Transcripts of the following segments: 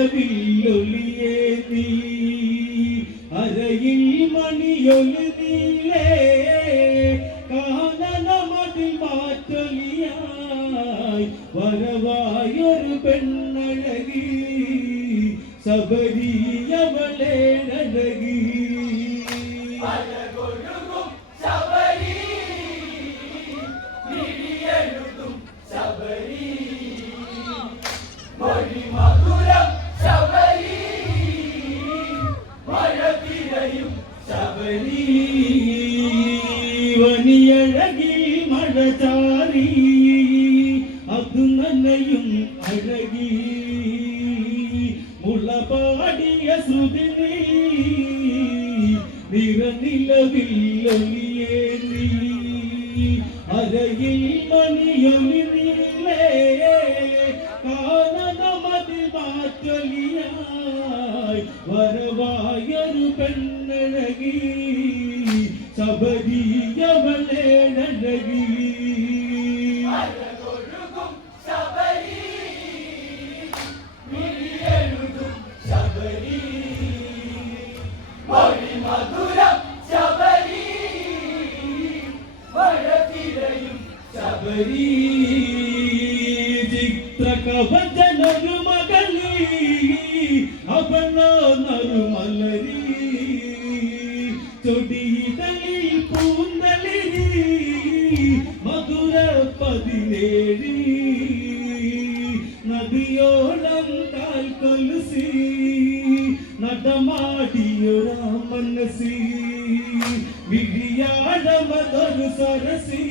നീ. അരയിൽ മണിയൊലി നീലേ കാനനമതിൽ മാറ്റൊലിയായി. വരവായൊരു പെണ്ണഴകി. ശബരിയവളെ ശബരി വനിയഴകിൽ മഴ ചാരി അത് നനയും അഴകി മുളപാടിയ ശ്രുതിനി നിറനിലവിൽ ഒലിയേ നീ വരവായൊരു പെണ്ണഴകി ശബരിയവളെ അഴകി അഴകൊഴുകും ശബരി മിഴിയെഴുതും ശബരി. മൊഴി മധുരം ശബരി ശബരി. ചിത്രകവചനൊരു നദിയോളം കാൽ കൊലുസി നടമാടിയൊരാ മനസി വിഴിയാഴമതൊരു സരസി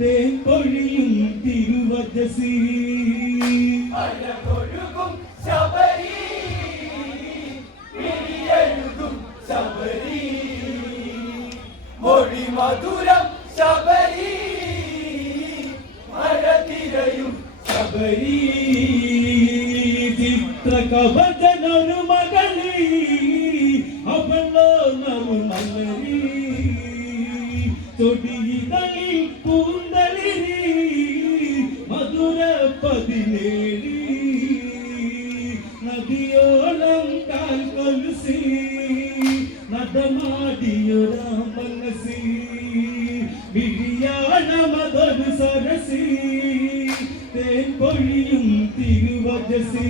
തേൻ പൊഴിയും തിരുവജസി മധുരം ചിത്രകവചനൊരു മകളി അവളോ നറുമലരി ചൊടിയിടലിൽ പൂന്തളിരി മധുര പതിനേഴി. നദിയോളം കാൽ കൊലുസി നടമാടിയൊരാ മനസി വിഴിയാണമതൊരു സരസി. മഴ തിരുവജസി.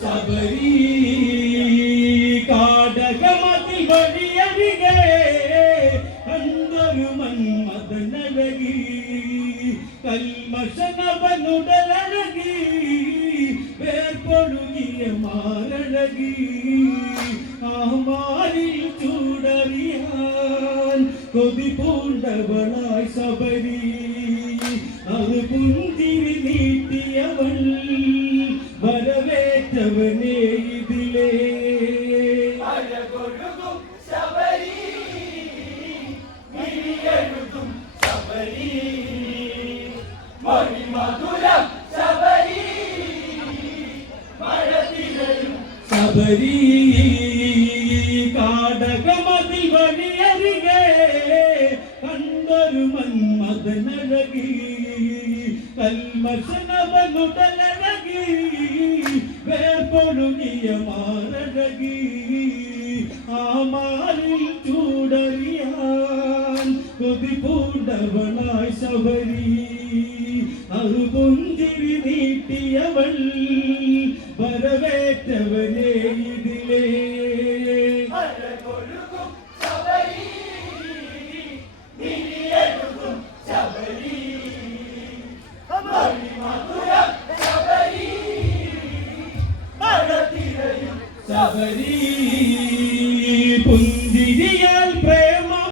ശബരി കാടകമതിൽ വഴിയരികെ കണ്ടൊരു മന്മഥനഴകി. കൽമശനവനുടലഴകി വേർപ്പൊഴുകിയ മാരഴകി ആ മാറിൽ ചൂടറിയാൻ കൊതി പൂണ്ടവളായി ശബരി. അത് പുഞ്ചിരി നീട്ടിയവൾ ശബരി കാടകമതിൽ വഴിയരികെ കണ്ടൊരു മന്മതനഴകി കൽമശനവനുടലഴകി വേർപൊഴുകിയ മാരഴകി ആ മാറിൽ ചൂടറിയാൻ കൊതി പൂണ്ടവളായി ശബരി. അറുപൊന്തിരി നീട്ടിയവൾ വരവേറ്റവനെ ഇതിലേ. ശബരി